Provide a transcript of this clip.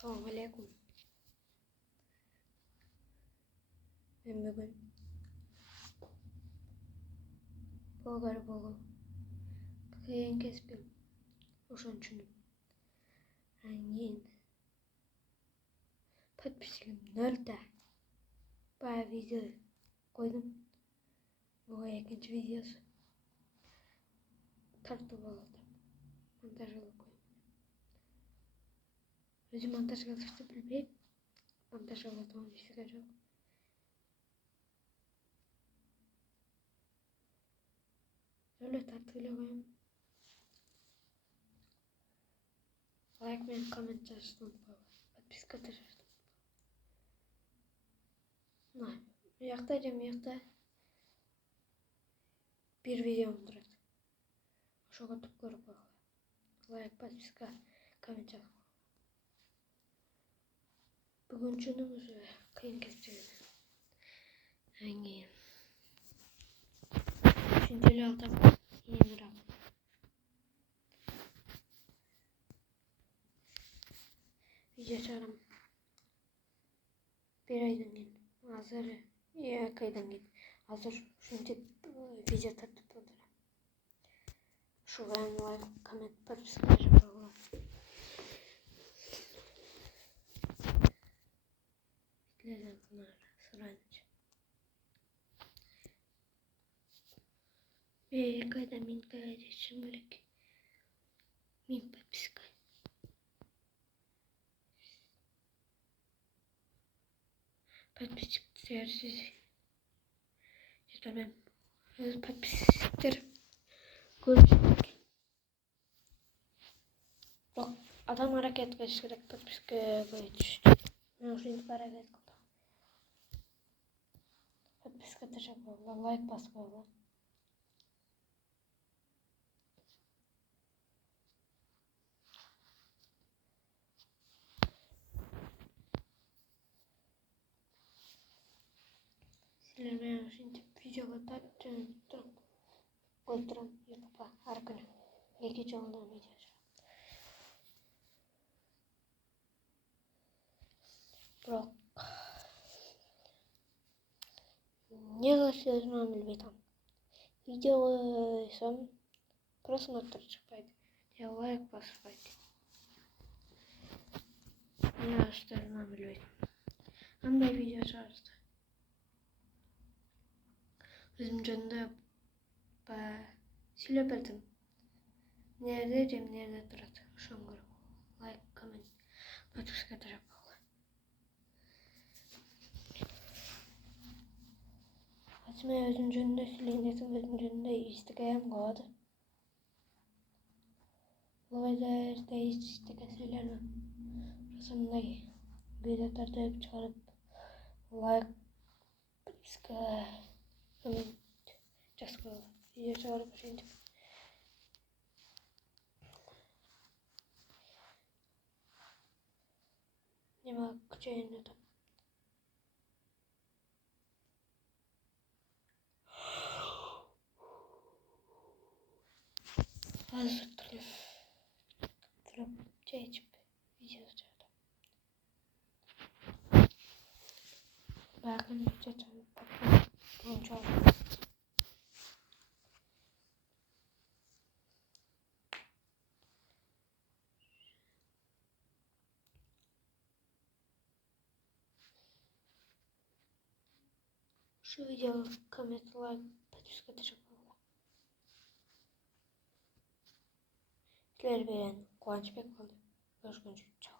Assalamualaikum. Ben bugün Bulgar kıyın kesbim. Ошончунун. Анин подписчигим 0 да. Баа видео койдум. Буга экинчи видеосу. Тартып алды. Монтажлап койдум. Өзүм монтаж кылышты билбейм. Монтаж алатыган эчтеке жок. Öyle tартып эле коем. Лайк мен коммент жазышты унутпагыла. Подписка жазышты. Буякта же буякта бир видеом турат. Ошого туп көрүп койгула. Лайк, подписка, коммент жазып. Бүгүнчүнүн өзү кыйын кечти. Анин Üçüncü aldım. Yeni ram. Video çağırım. Bir aydan gel. Hazır. Ya kaydan gel. Hazır. Şimdi video tartıp oldum. Şu an like, comment, подписка yapalım. İzleyelim bunları. Sırayınca. Кайда мен кайдачым керек. Мен подписка. Подписчиктерсиз. Жетемем. Подписчиктер көрүшүк. Бирок адам аракет кылыш керек подписка көбөйтүш. Мен ушинтип аракет кылдым. Подписка ташап койгула, лайк басып койгула. Sizler менен ушинтип видеого коюп турам YouTube'га ар күнү 2 жолунан видео чыгат. Бирок эмне кылышты өзүм билбей атам. Видео койсом просмотр чыкпайт, же лайк баспайт. Эмне кылышты өзүм билбей атам. Кандай видео чыгарышты? Özüm жөнүндө сүйлөп бердим. Nerede турат. Ошону көрүп. Лайк, коммент, подписка ташап койгула. Мен өзүм жөнүндө сүйлөгөн десем, өзүм жөнүндө эчтекем калат. Лойда эчтеке сүйлөрмөн. Ошондой видео тартып чыгарып, лайк, подписка, коммент жазып койгула. Видео чыгарып ошентип. Нема күчөйүн атам. Азыр туруп чай ичип видео чыгардым. Bakın çeçen bakın Şu video comment, like, подписка ташап койгула. Силер менен Кубанычбек болду. Көрүшкөнчө.